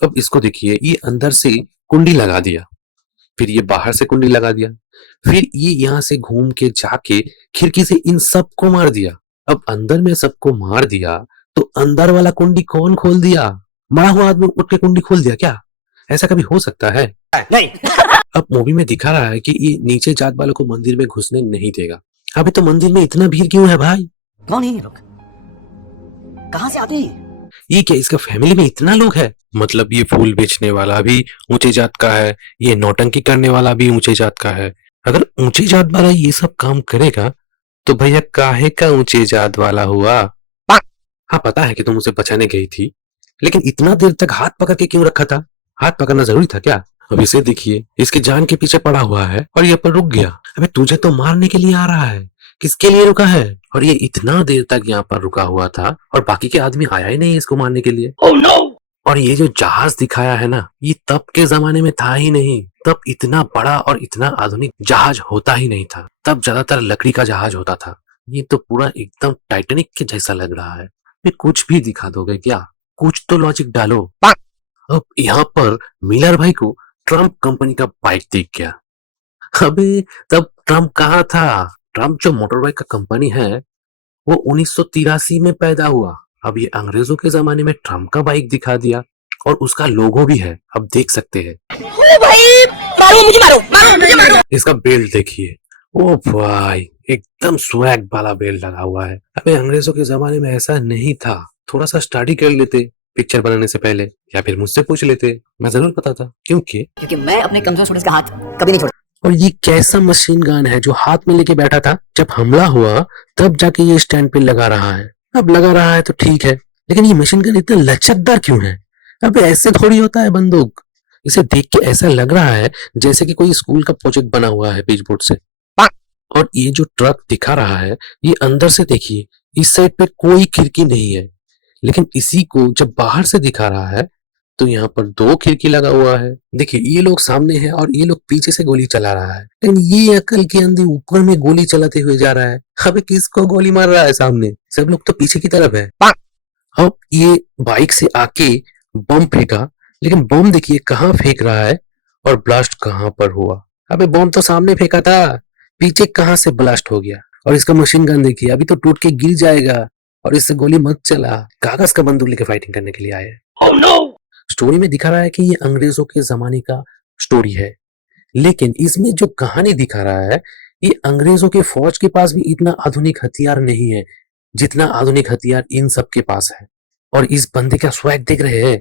अब इसको देखिए, ये अंदर से कुंडी लगा दिया, फिर ये बाहर से कुंडी लगा दिया, फिर ये यहाँ से घूम के जाके खिड़की से इन सबको मार दिया। अब अंदर में सबको मार दिया तो अंदर वाला कुंडी कौन खोल दिया? मरा हुआ आदमी उठ के कुंडी खोल दिया क्या? ऐसा कभी हो सकता है? नहीं। अब मूवी में दिखा रहा है कि ये नीचे जात वालों को मंदिर में घुसने नहीं देगा। अभी तो मंदिर में इतना भीड़ क्यों है भाई? कौन है ये लोग? कहां से आते हैं? ये क्या इसका फैमिली में इतना लोग है? मतलब ये फूल बेचने वाला भी ऊंचे जात का है, ये नौटंकी करने वाला भी ऊंचे जात का है। अगर ऊंचे जात वाला ये सब काम करेगा तो भैया काहे का ऊंचे जात वाला हुआ? हाँ, पता है कि तुम उसे बचाने गई थी, लेकिन इतना देर तक हाथ पकड़ के क्यों रखा था? हाथ पकड़ना जरूरी था क्या? अब इसे देखिए, इसकी जान के पीछे पड़ा हुआ है और ये पर रुक गया। अबे तुझे तो मारने के लिए आ रहा है, किसके लिए रुका है? और ये इतना देर तक यहाँ पर रुका हुआ था और बाकी के आदमी आया ही नहीं इसको मारने के लिए। Oh no! और ये जो जहाज दिखाया है ना, ये तब के जमाने में था ही नहीं। तब इतना बड़ा और इतना आधुनिक जहाज होता ही नहीं था। तब ज्यादातर लकड़ी का जहाज होता था। ये तो पूरा एकदम टाइटैनिक के जैसा लग रहा है। ये कुछ भी दिखा दोगे क्या? कुछ तो लॉजिक डालो। अब यहाँ पर मिलर भाई को ट्रम्प कंपनी का बाइक दिख गया। अबे तब ट्रम्प कहाँ था? ट्रम्प जो मोटर बाइक का कंपनी है वो 1983 में पैदा हुआ। अब ये अंग्रेजों के जमाने में ट्रम्प का बाइक दिखा दिया और उसका लोगो भी है, अब देख सकते हैं। भाई मारो मुझे, मारो मुझे, मारो। इसका बेल्ट देखिए, ओ भाई एकदम स्वैग वाला बेल्ट लगा हुआ है। अबे अंग्रेजों के जमाने में ऐसा नहीं था। थोड़ा सा स्टडी कर लेते पिक्चर बनाने से पहले, या फिर मुझसे पूछ लेते, मैं जरूर बताता। क्योंकि मैं अपने कमजोर स्टूडेंट्स का हाथ कभी नहीं छोड़ता। और ये कैसा मशीन गन है जो हाथ में लेके बैठा था? जब हमला हुआ तब जाके ये स्टैंड पे लगा रहा है। अब लगा रहा है तो ठीक है, लेकिन ये मशीन गन इतना लचकदार क्यों है? अब ऐसे थोड़ी होता है बंदूक। इसे देख के ऐसा लग रहा है जैसे कि कोई स्कूल का प्रोजेक्ट बना हुआ है पेज बोर्ड से। और ये जो ट्रक दिखा रहा है, ये अंदर से देखिए, इस साइड पे कोई खिड़की नहीं है, लेकिन इसी को जब बाहर से दिखा रहा है तो यहाँ पर 2 खिड़की लगा हुआ है। देखिए ये लोग सामने है और ये लोग पीछे से गोली चला रहा है, लेकिन ये अकल के अंधे ऊपर में गोली चलाते हुए जा रहा है। अबे किसको गोली मार रहा है? सामने सब लोग तो पीछे की तरफ है। अब ये बाइक से आके बम फेंका, लेकिन बम देखिए कहाँ फेंक रहा है और ब्लास्ट कहाँ पर हुआ। अबे बम तो सामने फेंका था, पीछे कहाँ से ब्लास्ट हो गया? और इसका मशीन गन देखिए, अभी तो टूट के गिर जाएगा। और इससे गोली मत चला, कागज का बंदूक लेके फाइटिंग करने के लिए आए। Oh no! स्टोरी में दिखा रहा है कि ये अंग्रेजों के जमाने का स्टोरी है, लेकिन इसमें जो कहानी दिखा रहा है, ये अंग्रेजों के फौज के पास भी इतना आधुनिक हथियार नहीं है जितना आधुनिक हथियार इन सब के पास है। और इस बंदे का स्वैग देख रहे हैं,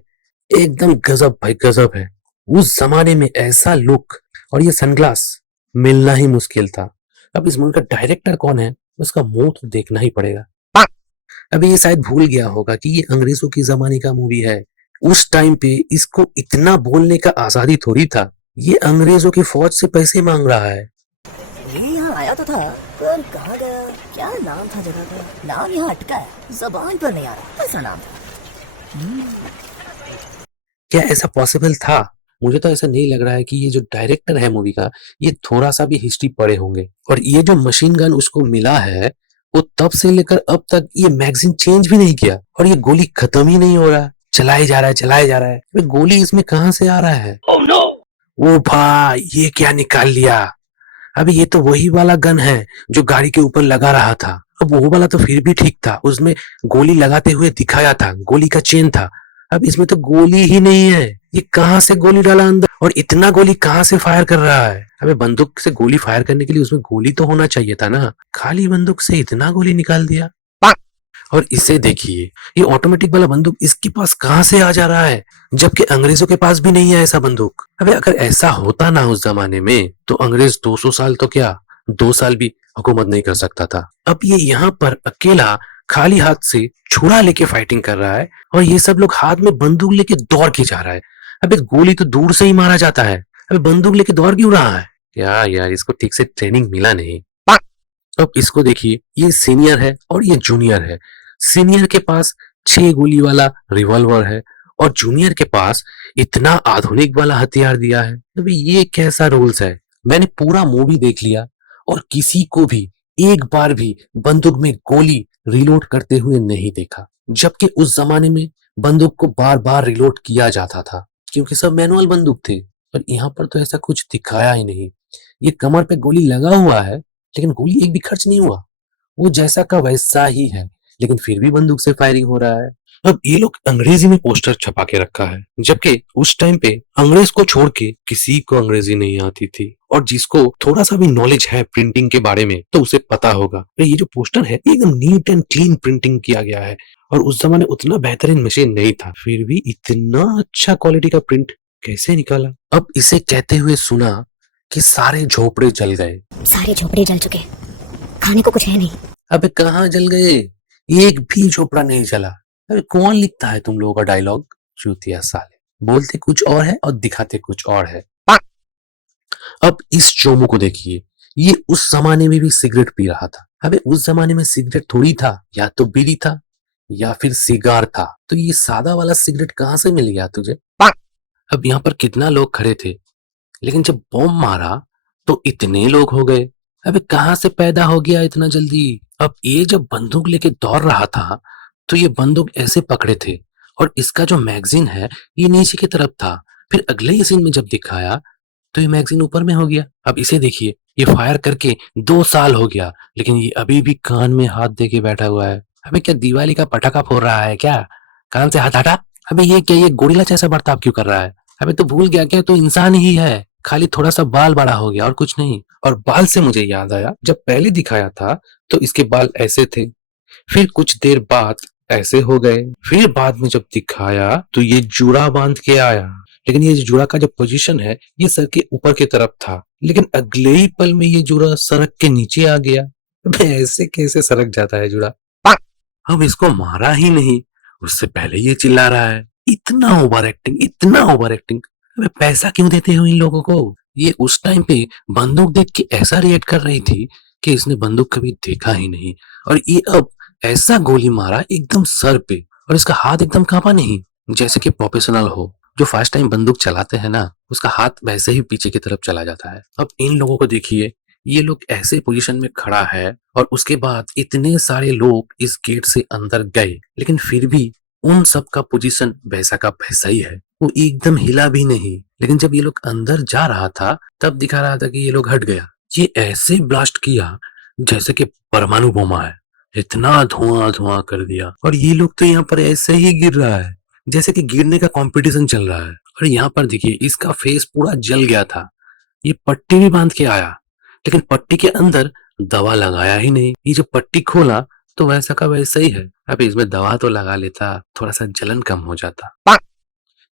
एकदम गजब भाई गजब है। उस जमाने में ऐसा लुक और ये सनग्लास मिलना ही मुश्किल था। अब इस मूवी का डायरेक्टर कौन है उसका मुंह तो देखना ही पड़ेगा। अभी ये शायद भूल गया होगा कि ये अंग्रेजों के जमाने का मूवी है। उस टाइम पे इसको इतना बोलने का आजादी थोड़ी था। ये अंग्रेजों की फौज से पैसे मांग रहा है। ये यहाँ आया तो था, पर कहाँ गया? क्या नाम था जगह का? नाम यहाँ अटका है, जबान पर नहीं आ रहा। ऐसा नाम था। क्या ऐसा पॉसिबल था? मुझे तो ऐसा नहीं लग रहा है कि ये जो डायरेक्टर है मूवी का, ये थोड़ा सा भी हिस्ट्री पढ़े होंगे। और ये जो मशीन गन उसको मिला है, वो तब से लेकर अब तक ये मैगजीन चेंज भी नहीं किया और ये गोली खत्म ही नहीं हो रहा, चलाए जा रहा है चलाए जा रहा है। अबे गोली इसमें कहाँ से आ रहा है? Oh no! ओ भाई ये क्या निकाल लिया? अबे ये तो वही वाला गन है जो गाड़ी के ऊपर लगा रहा था। अब वो वाला तो फिर भी ठीक था, उसमें गोली लगाते हुए दिखाया था, गोली का चेन था। अब इसमें तो गोली ही नहीं है। ये कहाँ से गोली डाला अंदर और इतना गोली कहाँ से फायर कर रहा है? अबे बंदूक से गोली फायर करने के लिए उसमें गोली तो होना चाहिए था ना, खाली बंदूक से इतना गोली निकाल दिया। और इसे देखिए, ये ऑटोमेटिक वाला बंदूक इसके पास कहाँ से आ जा रहा है, जबकि अंग्रेजों के पास भी नहीं है ऐसा बंदूक। अबे अगर ऐसा होता ना उस जमाने में तो अंग्रेज 200 साल तो क्या 2 साल भी हुकूमत नहीं कर सकता था। अब ये यहाँ पर अकेला खाली हाथ से छुरा लेके फाइटिंग कर रहा है और ये सब लोग हाथ में बंदूक लेके दौड़ के जा रहा है। अबे गोली तो दूर से ही मारा जाता है, अबे बंदूक लेके दौड़ क्यों रहा है? यार इसको ठीक से ट्रेनिंग मिला नहीं। अब इसको देखिए, ये सीनियर है और ये जूनियर है। सीनियर के पास 6 गोली वाला रिवॉल्वर है और जूनियर के पास इतना आधुनिक वाला हथियार दिया है। अबे ये कैसा रूल्स है? मैंने पूरा मूवी देख लिया और किसी को भी एक बार भी बंदूक में गोली रिलोड करते हुए नहीं देखा, जबकि उस जमाने में बंदूक को बार बार रिलोड किया जाता था क्योंकि सब मैनुअल बंदूक थे। पर यहाँ पर तो ऐसा कुछ दिखाया ही नहीं। ये कमर पे गोली लगा हुआ है लेकिन गोली एक भी खर्च नहीं हुआ, वो जैसा का वैसा ही है, लेकिन फिर भी बंदूक से फायरिंग हो रहा है। अब ये लोग अंग्रेजी में पोस्टर छपा के रखा है, जबकि उस टाइम पे अंग्रेज को छोड़ के किसी को अंग्रेजी नहीं आती थी। और जिसको थोड़ा सा भी नॉलेज है प्रिंटिंग के बारे में तो उसे पता होगा ये जो पोस्टर है एकदम नीट एंड क्लीन प्रिंटिंग किया गया है। और उस जमाने उतना बेहतरीन मशीन नहीं था, फिर भी इतना अच्छा क्वालिटी का प्रिंट कैसे निकाला। अब इसे कहते हुए सुना कि सारे झोपड़े जल गए। सारे झोपड़े जल चुके, खाने को कुछ है नहीं। अबे कहाँ जल गए, एक भी झोपड़ा नहीं जला। अरे कौन लिखता है तुम लोगों का डायलॉग, चूतिया साले, बोलते कुछ और है और दिखाते कुछ और है। अब इस चोमू को देखिए, ये उस जमाने में भी सिगरेट पी रहा था। अबे उस जमाने में सिगरेट थोड़ी था, या तो बीड़ी था या फिर सिगार था, तो ये सादा वाला सिगरेट कहाँ से मिल गया तुझे। अब यहाँ पर कितना लोग खड़े थे, लेकिन जब बॉम्ब मारा तो इतने लोग हो गए। अबे कहाँ से पैदा हो गया इतना जल्दी। अब ये जब बंदूक लेके दौड़ रहा था तो ये बंदूक ऐसे पकड़े थे और इसका जो मैगजीन है ये नीचे की तरफ था। फिर अगले ही सीन में जब दिखाया तो ये मैगजीन ऊपर में हो गया। अब इसे देखिए, ये फायर करके 2 साल हो गया लेकिन ये अभी भी कान में हाथ दे के बैठा हुआ है। अबे क्या दिवाली का पटाखा फोड़ रहा है क्या, कान से हाथ हटा। अबे ये क्या, ये गोरिल्ला जैसा बर्ताव क्यों कर रहा है। अबे तो भूल गया क्या, तो इंसान ही है, खाली थोड़ा सा बाल बड़ा हो गया और कुछ नहीं। और बाल से मुझे याद आया, जब पहले दिखाया था तो इसके बाल ऐसे थे, फिर कुछ देर बाद ऐसे हो गए, फिर बाद में जब दिखाया तो ये जूड़ा बांध के आया। लेकिन ये जूड़ा का जो पोजीशन है ये सर के ऊपर की तरफ था, लेकिन अगले ही पल में ये जूड़ा सड़क के नीचे आ गया। ऐसे कैसे सड़क जाता है जूड़ा। अब इसको मारा ही नहीं, उससे पहले ये चिल्ला रहा है। इतना ओवर एक्टिंग, इतना ओवर एक्टिंग। अबे पैसा क्यों देते हो इन लोगों को। ये उस टाइम पे बंदूक देख के ऐसा रिएक्ट कर रही थी कि इसने बंदूक कभी देखा ही नहीं, और ये अब ऐसा गोली मारा एकदम सर पे, और इसका हाथ एकदम कांपा नहीं, जैसे कि प्रोफेशनल हो। जो फर्स्ट टाइम बंदूक चलाते हैं ना, उसका हाथ वैसे ही पीछे की तरफ चला जाता है। अब इन लोगों को देखिए, ये लोग ऐसे पोजीशन में खड़ा है और उसके बाद इतने सारे लोग इस गेट से अंदर गए, लेकिन फिर भी उन सब का पोजीशन वैसा का वैसा ही है, वो एकदम हिला भी नहीं। लेकिन जब ये लोग अंदर जा रहा था तब दिखा रहा था कि ये लोग हट गया। ये ऐसे ब्लास्ट किया जैसे कि परमाणु बोमा है, इतना धुआं धुआं कर दिया। और ये लोग तो यहाँ पर ऐसे ही गिर रहा है जैसे कि गिरने का कंपटीशन चल रहा है। और यहाँ पर देखिए, इसका फेस पूरा जल गया था। ये पट्टी भी बांध के आया, लेकिन पट्टी के अंदर दवा लगाया ही नहीं। ये जब पट्टी खोला तो वैसा का वैसा ही है। अब इसमें दवा तो लगा लेता, थोड़ा सा जलन कम हो जाता।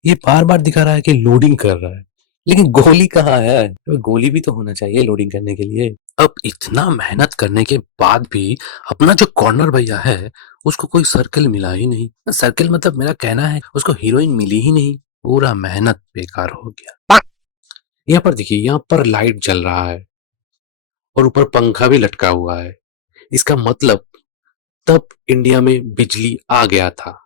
ये बार बार दिखा रहा है कि लोडिंग कर रहा है, लेकिन गोली कहाँ है। गोली भी तो होना चाहिए लोडिंग करने के लिए। अब इतना मेहनत करने के बाद भी अपना जो कॉर्नर भैया है उसको कोई सर्कल मिला ही नहीं। सर्कल मतलब मेरा कहना है उसको हीरोइन मिली ही नहीं, पूरा मेहनत बेकार हो गया। यहाँ पर देखिए, यहाँ पर लाइट जल रहा है और ऊपर पंखा भी लटका हुआ है। इसका मतलब तब इंडिया में बिजली आ गया था।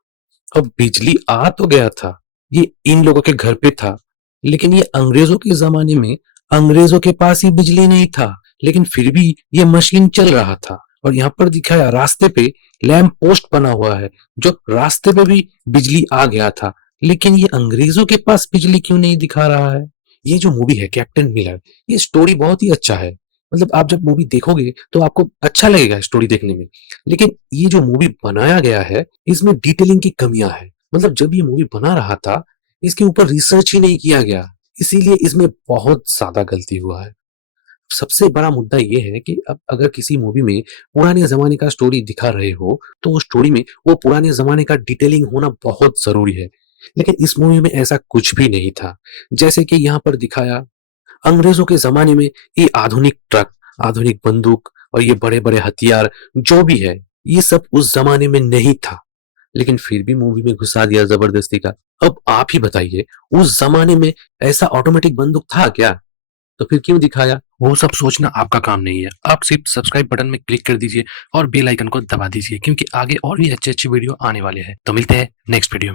अब बिजली आ तो गया था, ये इन लोगों के घर पे था, लेकिन ये अंग्रेजों के जमाने में अंग्रेजों के पास ही बिजली नहीं था, लेकिन फिर भी ये मशीन चल रहा था। और यहाँ पर दिखाया रास्ते पे लैंप पोस्ट बना हुआ है, जो रास्ते पे भी बिजली आ गया था, लेकिन ये अंग्रेजों के पास बिजली क्यों नहीं दिखा रहा है। ये जो मूवी है कैप्टन मिलर, ये स्टोरी बहुत ही अच्छा है। मतलब आप जब मूवी देखोगे तो आपको अच्छा लगेगा स्टोरी देखने में, लेकिन ये जो मूवी बनाया गया है इसमें डिटेलिंग की कमियां है। मतलब जब ये मूवी बना रहा था इसके ऊपर रिसर्च ही नहीं किया गया, इसीलिए इसमें बहुत ज्यादा गलती हुआ है। सबसे बड़ा मुद्दा ये है कि अब अगर किसी मूवी में पुराने जमाने का स्टोरी दिखा रहे हो तो उस स्टोरी में वो पुराने जमाने का डिटेलिंग होना बहुत जरूरी है, लेकिन इस मूवी में ऐसा कुछ भी नहीं था। जैसे कि यहाँ पर दिखाया, अंग्रेजों के जमाने में ये आधुनिक ट्रक, आधुनिक बंदूक और ये बड़े बड़े हथियार जो भी है ये सब उस जमाने में नहीं था, लेकिन फिर भी मूवी में घुसा दिया जबरदस्ती का। अब आप ही बताइए, उस जमाने में ऐसा ऑटोमेटिक बंदूक था क्या, तो फिर क्यों दिखाया। वो सब सोचना आपका काम नहीं है, आप सिर्फ सब्सक्राइब बटन में क्लिक कर दीजिए और बेल आइकन को दबा दीजिए, क्योंकि आगे और भी अच्छे अच्छे वीडियो आने वाले हैं। तो मिलते हैं नेक्स्ट वीडियो में।